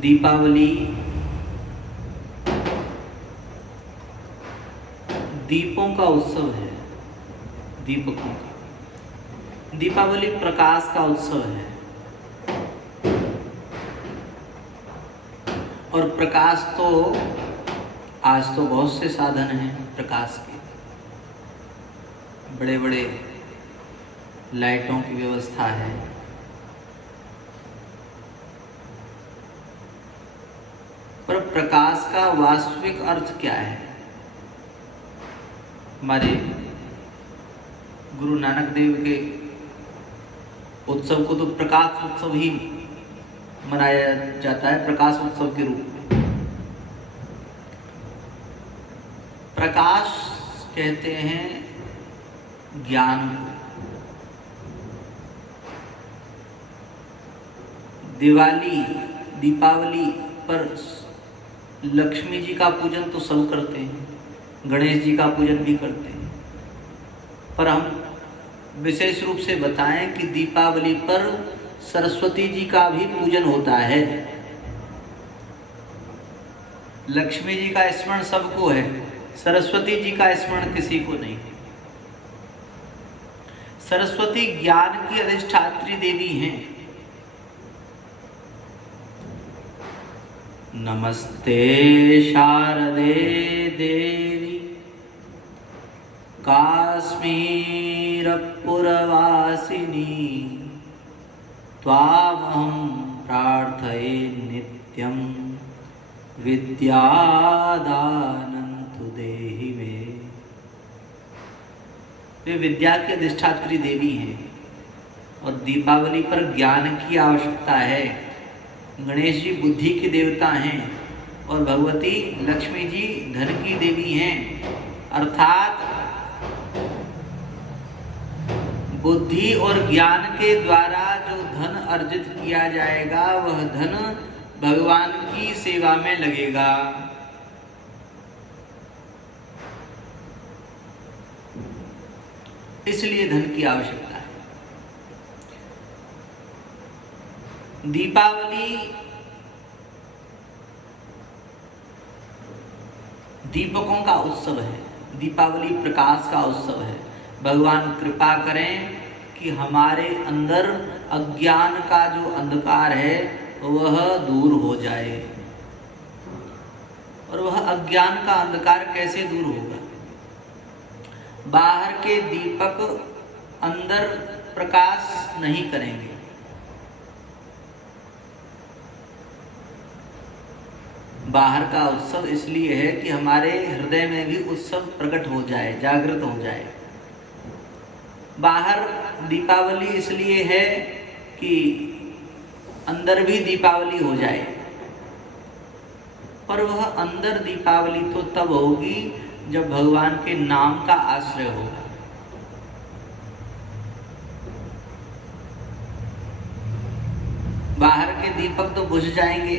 दीपावली दीपों का उत्सव है। दीपकों का दीपावली प्रकाश का उत्सव है। और प्रकाश तो आज तो बहुत से साधन हैं प्रकाश के, बड़े बड़े लाइटों की व्यवस्था है। पर प्रकाश का वास्तविक अर्थ क्या है? हमारे गुरु नानक देव के उत्सव को तो प्रकाश उत्सव ही मनाया जाता है, प्रकाश उत्सव के रूप में। प्रकाश कहते हैं ज्ञान को। दीपावली पर लक्ष्मी जी का पूजन तो सब करते हैं, गणेश जी का पूजन भी करते हैं, पर हम विशेष रूप से बताएं कि दीपावली पर सरस्वती जी का भी पूजन होता है। लक्ष्मी जी का स्मरण सबको है, सरस्वती जी का स्मरण किसी को नहीं। सरस्वती ज्ञान की अधिष्ठात्री देवी हैं। नमस्ते शारदे देवी काश्मीर पुरवासिनी त्वामहं प्रार्थये नित्यं विद्यादानं तु देहि मे। वे विद्या की अधिष्ठात्री देवी हैं और दीपावली पर ज्ञान की आवश्यकता है। गणेश जी बुद्धि के देवता हैं और भगवती लक्ष्मी जी धन की देवी हैं। अर्थात बुद्धि और ज्ञान के द्वारा जो धन अर्जित किया जाएगा वह धन भगवान की सेवा में लगेगा। इसलिए धन की आवश्यकता है। दीपावली दीपकों का उत्सव है। दीपावली प्रकाश का उत्सव है। भगवान कृपा करें कि हमारे अंदर अज्ञान का जो अंधकार है वह दूर हो जाए। और वह अज्ञान का अंधकार कैसे दूर होगा? बाहर के दीपक अंदर प्रकाश नहीं करेंगे। बाहर का उत्सव इसलिए है कि हमारे हृदय में भी उत्सव प्रकट हो जाए, जागृत हो जाए। बाहर दीपावली इसलिए है कि अंदर भी दीपावली हो जाए। पर वह अंदर दीपावली तो तब होगी जब भगवान के नाम का आश्रय होगा। बाहर के दीपक तो बुझ जाएंगे।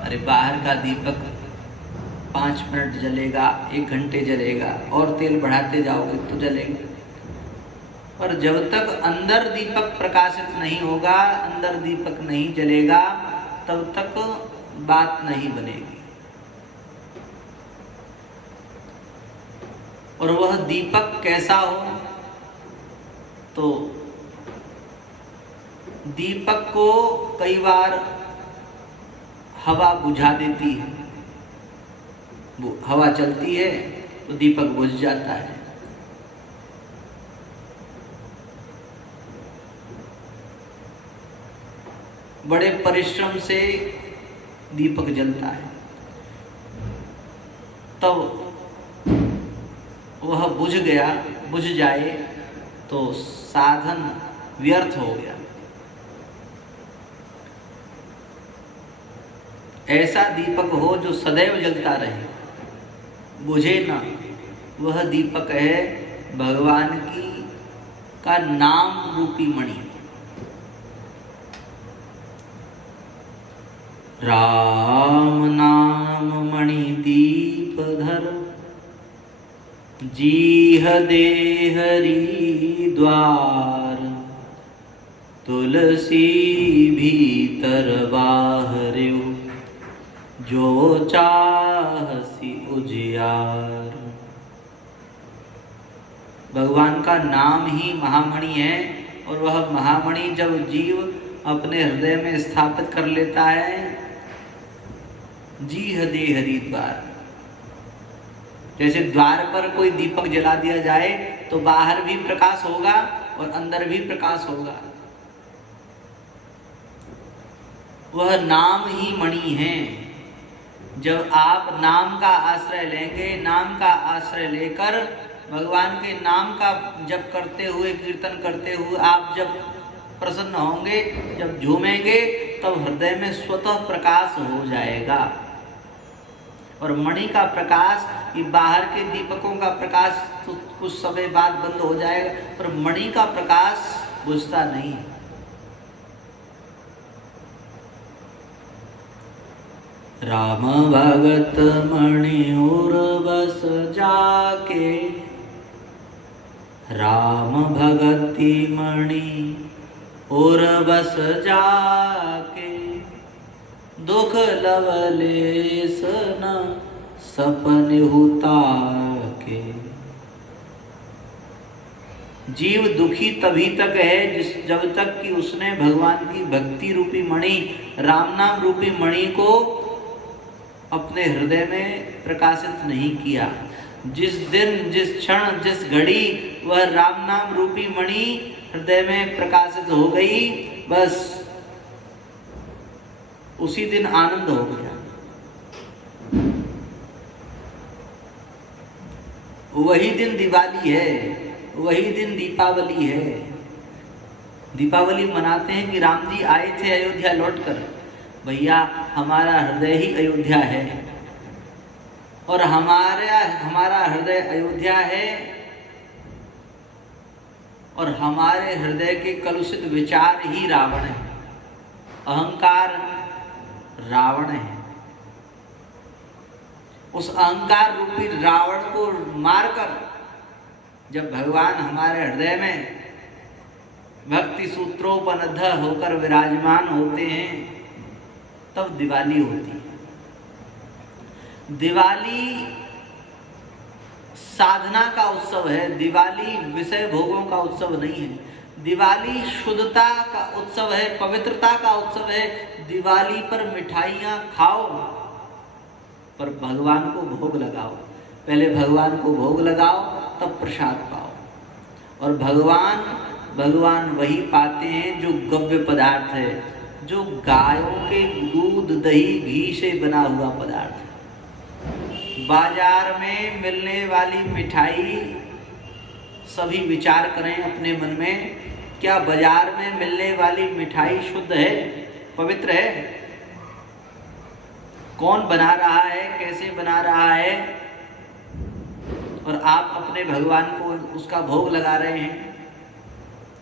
अरे बाहर का दीपक 5 मिनट जलेगा, 1 घंटे जलेगा, और तेल बढ़ाते जाओगे तो जलेगा। पर जब तक अंदर दीपक प्रकाशित नहीं होगा, अंदर दीपक नहीं जलेगा, तब तक बात नहीं बनेगी। और वह दीपक कैसा हो? तो दीपक को कई बार हवा बुझा देती है। वो हवा चलती है तो दीपक बुझ जाता है। बड़े परिश्रम से दीपक जलता है, तब वह बुझ जाए तो साधन व्यर्थ हो गया। ऐसा दीपक हो जो सदैव जलता रहे, बुझे ना। वह दीपक है भगवान की का नाम रूपी मणि। राम नाम मणि दीप धर जीह दे हरि द्वार। तुलसी भीतर बाहर्यो, जो चाहसी उजियार। भगवान का नाम ही महामणि है, और वह महामणि जब जीव अपने हृदय में स्थापित कर लेता है, जी हदे हरि द्वार। जैसे द्वार पर कोई दीपक जला दिया जाए तो बाहर भी प्रकाश होगा और अंदर भी प्रकाश होगा। वह नाम ही मणि है। जब आप नाम का आश्रय लेंगे, नाम का आश्रय लेकर भगवान के नाम का जप करते हुए, कीर्तन करते हुए आप जब प्रसन्न होंगे, जब झूमेंगे, तब हृदय में स्वतः प्रकाश हो जाएगा। और मणि का प्रकाश, ये बाहर के दीपकों का प्रकाश तो कुछ समय बाद बंद हो जाएगा, पर मणि का प्रकाश बुझता नहीं। राम भगत मणि उर बस जाके, राम भगति मणि उर बस जाके, दुख लवलेस न सपन हुता के। जीव दुखी तभी तक है जब तक कि उसने भगवान की भक्ति रूपी मणि, राम नाम रूपी मणि को अपने हृदय में प्रकाशित नहीं किया। जिस दिन, जिस क्षण, जिस घड़ी वह राम नाम रूपी मणि हृदय में प्रकाशित हो गई, बस उसी दिन आनंद हो गया। वही दिन दिवाली है, वही दिन दीपावली है। दीपावली मनाते हैं कि राम जी आए थे अयोध्या लौटकर। भैया, हमारा हृदय ही अयोध्या है, और हमारा हृदय अयोध्या है, और हमारे हृदय के कलुषित विचार ही रावण है। अहंकार रावण है। उस अहंकार रूपी रावण को मारकर जब भगवान हमारे हृदय में भक्ति सूत्रोपनिध होकर विराजमान होते हैं, तब दिवाली होती है। दिवाली साधना का उत्सव है, दिवाली विषय भोगों का उत्सव नहीं है। दिवाली शुद्धता का उत्सव है, पवित्रता का उत्सव है। दिवाली पर मिठाइयाँ खाओ, पर भगवान को भोग लगाओ। पहले भगवान को भोग लगाओ, तब प्रसाद पाओ। और भगवान वही पाते हैं जो गव्य पदार्थ है, जो गायों के दूध, दही, घी से बना हुआ पदार्थ है। बाजार में मिलने वाली मिठाई, सभी विचार करें अपने मन में, क्या बाजार में मिलने वाली मिठाई शुद्ध है, पवित्र है? कौन बना रहा है, कैसे बना रहा है? और आप अपने भगवान को उसका भोग लगा रहे हैं।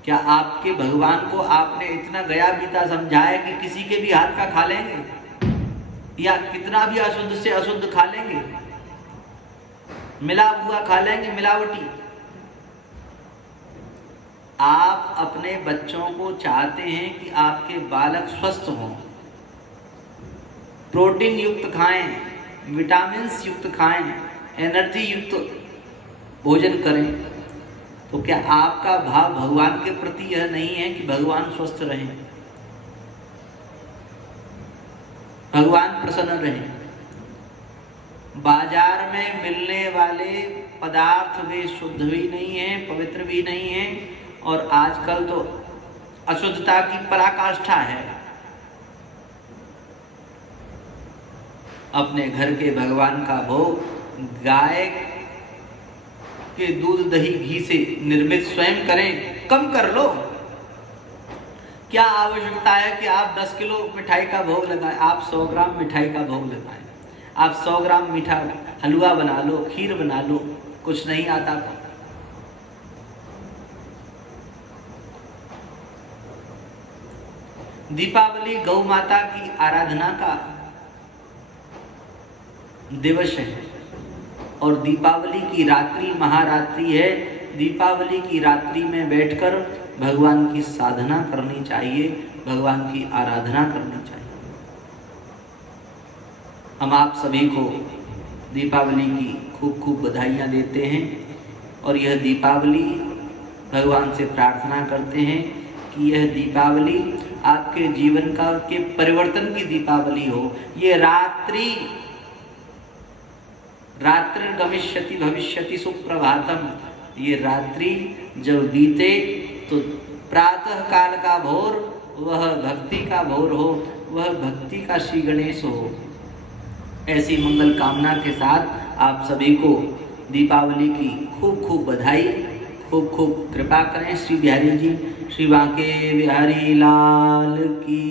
क्या आपके भगवान को आपने इतना गया बीता समझाया कि किसी के भी हाथ का खा लेंगे, या कितना भी अशुद्ध से अशुद्ध खा लेंगे, मिला हुआ खा लेंगे, मिलावटी? आप अपने बच्चों को चाहते हैं कि आपके बालक स्वस्थ हों, प्रोटीन युक्त खाएं, विटामिन्स युक्त खाएं, एनर्जी युक्त भोजन करें, तो क्या आपका भाव भगवान के प्रति यह नहीं है कि भगवान स्वस्थ रहें, भगवान प्रसन्न रहें? बाजार में मिलने वाले पदार्थ वे शुद्ध भी नहीं हैं, पवित्र भी नहीं हैं, और आजकल तो अशुद्धता की पराकाष्ठा है। अपने घर के भगवान का भोग गाय के दूध, दही, घी से निर्मित स्वयं करें, कम कर लो। क्या आवश्यकता है कि आप 10 किलो मिठाई का भोग लगाएं? आप 100 ग्राम मिठाई का भोग लगाएं। आप 100 ग्राम मीठा हलवा बना लो, खीर बना लो, कुछ नहीं आता तो। दीपावली गौ माता की आराधना का दिवस है, और दीपावली की रात्रि महारात्रि है। दीपावली की रात्रि में बैठकर भगवान की साधना करनी चाहिए, भगवान की आराधना करनी चाहिए। हम आप सभी को दीपावली की खूब खूब बधाइयाँ देते हैं और यह दीपावली भगवान से प्रार्थना करते हैं कि यह दीपावली आपके जीवन का के परिवर्तन की दीपावली हो। ये रात्रि गमिष्यति भविष्यति सुप्रभातम, ये रात्रि जब बीते तो प्रातः काल का भोर वह भक्ति का भोर हो, वह भक्ति का श्री गणेश हो। ऐसी मंगल कामना के साथ आप सभी को दीपावली की खूब खूब बधाई, खूब खूब कृपा करें। श्री बिहारी जी, श्री बांके बिहारी लाल की।